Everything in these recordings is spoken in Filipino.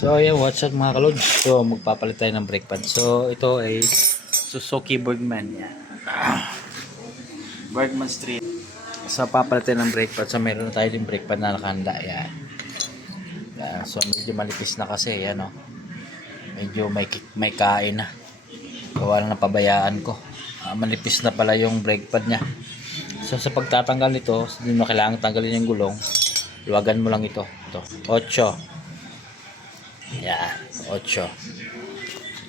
So ayan, what's up mga kalod? So magpapalit tayo ng brake pad. So ito ay Suzuki Bergman. Yan. Bergman Street. So papalit tayo ng brake pad. So meron na tayo din brake pad na nakahanda. Yan. So medyo malipis na kasi. Yan o. Medyo may kain na. Gawa na napabayaan ko. Manipis na pala yung brake pad niya. So sa pagtatanggal nito, hindi mo kailangan tanggalin yung gulong. Luwagan mo lang ito. Ito. 8. Yan, 8.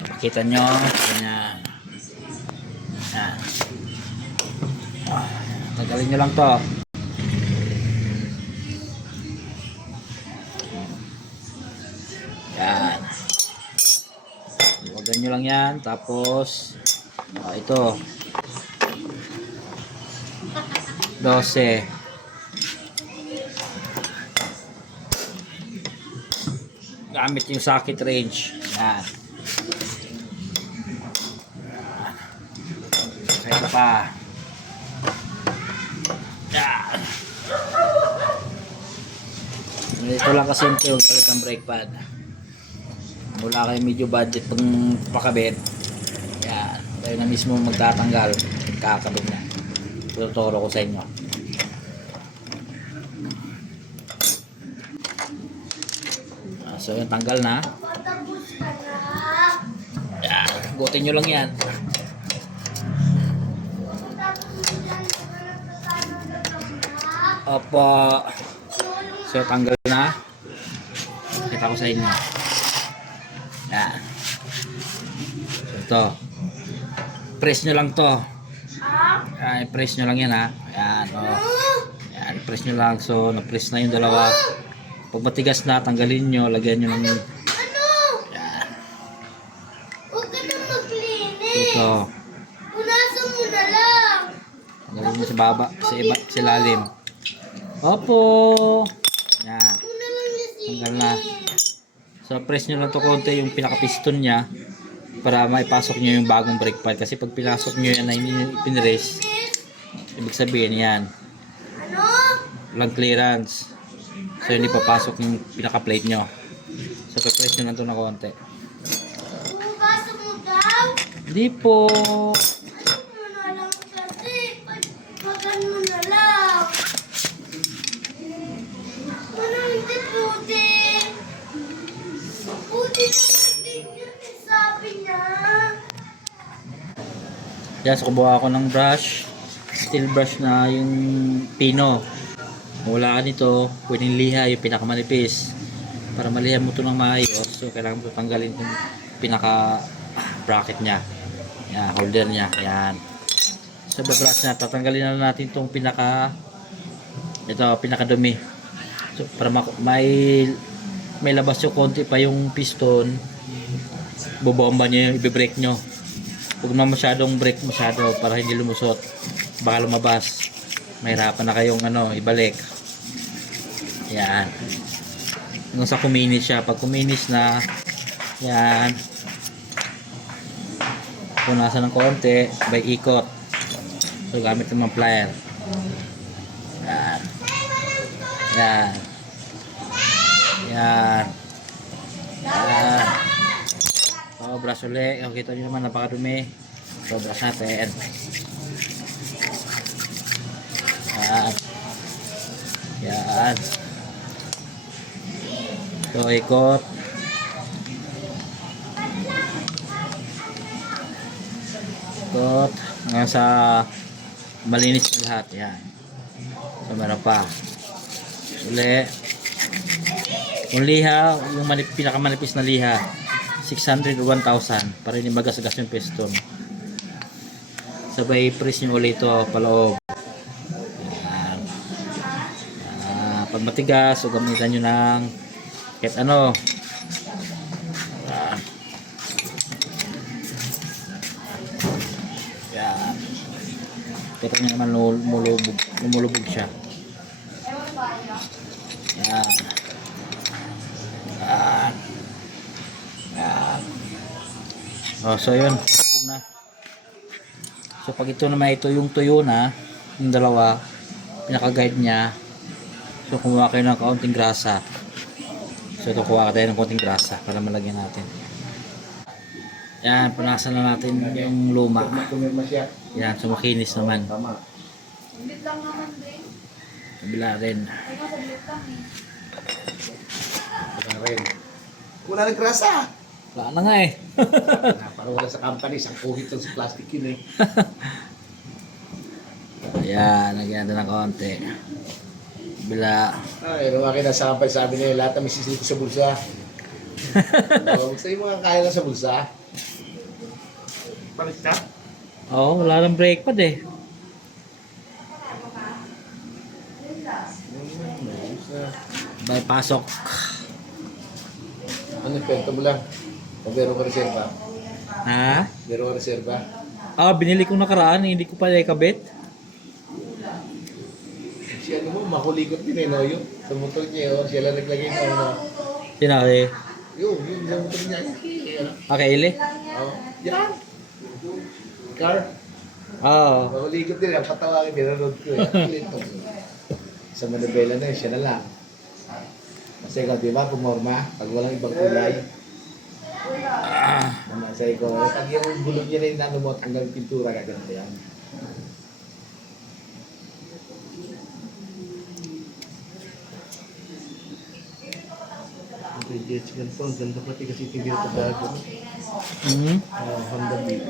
Makita nyo, ganyan. Yan. Tagalin nyo lang to. Yan. Huwagan nyo lang yan. Tapos, ito. 12. Gamit yung socket range. Yan. Ito pa. Yan. Ito lang kasi yung palit ng brake pad. Mula kayo medyo budget pang pakabit. Yan. Tayo na mismo magtatanggal. Kakabit na. Tuturo ko sa inyo. So yung tanggal na. Yan. Gutin nyo lang yan. Opo. So tanggal na. Kita ko sa inyo. Yan. So ito. Press nyo lang to. Yan. Press nyo lang yan ha. Yan. Oh. Yan. Press nyo lang. So na-press na yung dalawa. Pag matigas na, tanggalin nyo, lagyan nyo ng... Ano? Yan. Huwag ka na maglinis. Ito. Punasan mo na lang. Tanggalin nyo sa baba, sa ilalim. Opo. Yan. Huwag na lang Tanggal na. So, press nyo lang to konti yung pinaka-piston nya para maipasok nyo yung bagong brake pad. Kasi pag pinasok nyo yan na hindi nyo ipinrest, ibig sabihin yan, Ano? walang clearance. So hindi papasok yung pinaka-plate nyo. So press nyo lang ito na konti. Punasan mo daw? Hindi po. Ano na lang kasi. Pagpagan mo na lang. Ano hindi puti? Puti naman din yun eh, sabi niya. Yan, so kubuha ako ng brush. Steel brush na yung pino. Wala ka nito, pwedeng liha yung pinakamanipis. Para maliha mo ito ng maayos, so kailangan mo tanggalin yung pinaka bracket nya. Yan, holder nya. Yan. So brush na, tatanggalin na natin itong pinakadumi. So para may labas yung konti pa yung piston, bubomba nyo yung ibe-brake nyo. Huwag naman masyadong brake para hindi lumusot. Baka lumabas. Mahirapan na kayong ibalik. Yan. Hanggang sa kuminis siya. Pag kuminis na, yan. Punasan ng konti, by ikot. So gamit ng mga plier. Yan. Yan. Yan. Yan. So brush ulit. Kita nyo naman, napakadumi. So brush natin. Yan. Yan. So ikot. Ikot. Hanggang sa malinis na lahat. Yan. So meron pa. Uli. Kung liha, yung pinakamanipis na liha, 600 o 1,000 para hindi magasgas yung piston. Sabay press nyo ulit ito paloob. Pag matigas, so gamitan nyo ng kahit ano. Yan. Kita nyo naman lumulubog siya. Yan. Yan. Yan. Oh, so yun. Lumubog na. So pag ito naman, ito yung tuyo na, yung dalawa, pinaka-guide nya. So kumuha kayo ng kaunting grasa. So ito kuha ka tayo ng konting grasa para malagyan natin. Yan, punasan na natin yung luma. Kumirma siya. Yan, so makinis naman. Tama. Sundit lang naman, Dre. Kabila rin. Ay, sundit lang eh. Wala rin. Wala ng grasa. Wala na nga eh. Parang wala sa company, isang kuhit lang sa plastic yun eh. Ayan, lagyan natin ng konti. Kabila. Ay, nung akin nasa company, sabi nila, lahat na may sisilip sa bulsa. Gusto yung mga kaya lang sa bulsa. Palit ka? Oo, wala nang brake pad eh. May pasok. Ano, kwento mo lang. Pabero ka reserva. Ha? Bero ka reserva. Ah, binili kong nakaraan, hindi ko pa ikabit. Si ano mo, makuligot din eh, no? Yung sa motor niya, oh, siya lang naglagay ng ano. Sinari. Yung sa motor niya. Ano? Akaili? Oh, yan. Car. Oo. Makuligot din, ang patawagin, binanood ko eh. Sa Manibela na yun, siya na lang. Kasi ikaw, di ba, pumorma, pag walang ibang kulay. Sabi ko, pag yung gulong niya na yung nanomot, hanggang pintura, gaganda yan. Ito yung Jets ganito, ang ganda pati kasi ito yung pagdago. Honda Beat.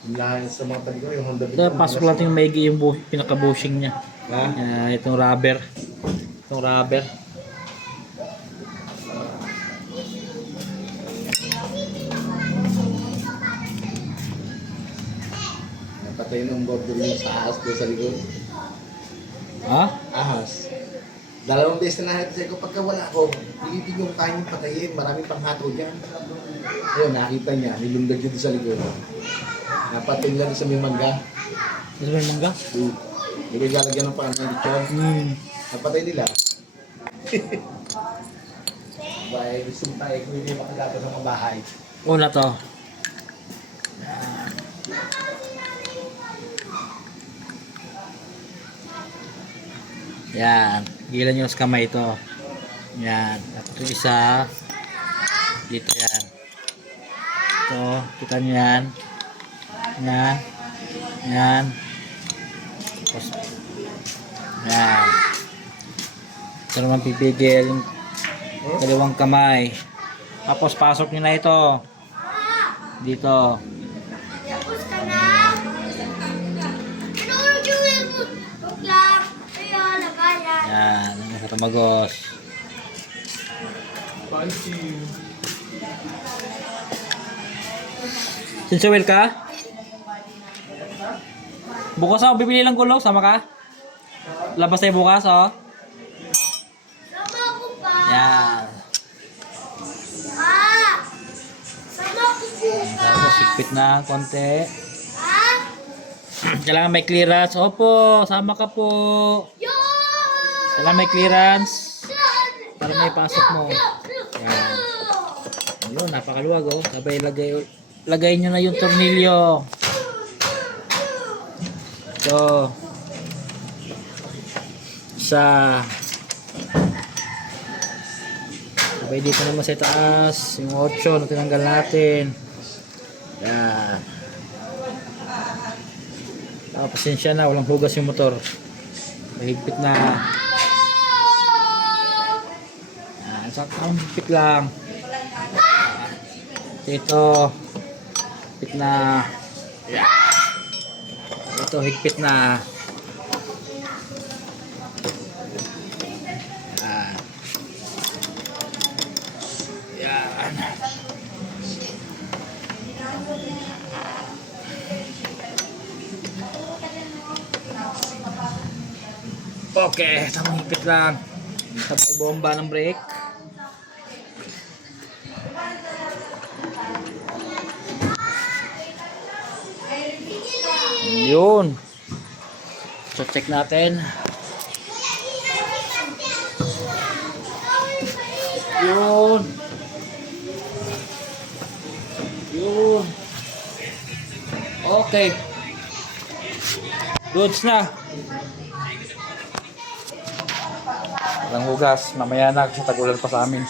Yung lahat sa mga tabi ko, yung Honda Beat. So, pasok natin yung maigi yung pinaka-bushing niya. Ha? Itong rubber. Itong rubber. Napatay ng border yung sa ahas ko sa likod. Ha? Ahas. Dalawang beses na natin ko, pagka wala ako, ilitin yung kanyang patayin, maraming panghato dyan. Ayun, nakita niya, nilundag yun sa likod. Napatay lang sa may mangga. Gusto mo yung mangga? Hindi lalagyan ng pangalan ng lechon. Napatay nila. Bye, gusto mo tayo kung hindi makagata sa mga bahay. Una to. Yan. Gilan nyo sa kamay ito. Yan. Tapos yung isa. Dito yan. Ito. Kita nyo yan. Yan. Yan. Tapos. Yan. Ito naman pipigil yung dalawang kamay. Tapos pasok nyo na ito. Dito. Tapos ka na. Pinulog yung wheel mo. Huwag lang. Ayun, nagayan. Yan. Ang sa tumagos. Fancy. Sinsawil ka? Bukas ako bibili lang gulo. Sama ka? Labas tayo bukas, oh. Sama ko pa. Yan. Ah! Sama ko bukas. Tapos higpit na konti. Ah! Kailangan may clearance. Opo, sama ka po. Yun! Kailangan may clearance. Para may pasok mo. Yan. Ayun, napakaluwag, oh. Sabay lagay nyo na yung tornilyo. Ito. Isa. Sabay dito naman sa taas. Yung 8 na tinanggal natin. Yan. Pasensya na, walang hugas yung motor. Mahigpit na. Ang higpit lang. Ito. Higpit na. Ito, higpit na. Yan. Okay, tamang higpit lang. Sabay bomba ng brake. Yun. So check natin. Yun. Yun. Okay. Goods na. Walang hugas. Mamaya na kasi tagulan pa sa amin.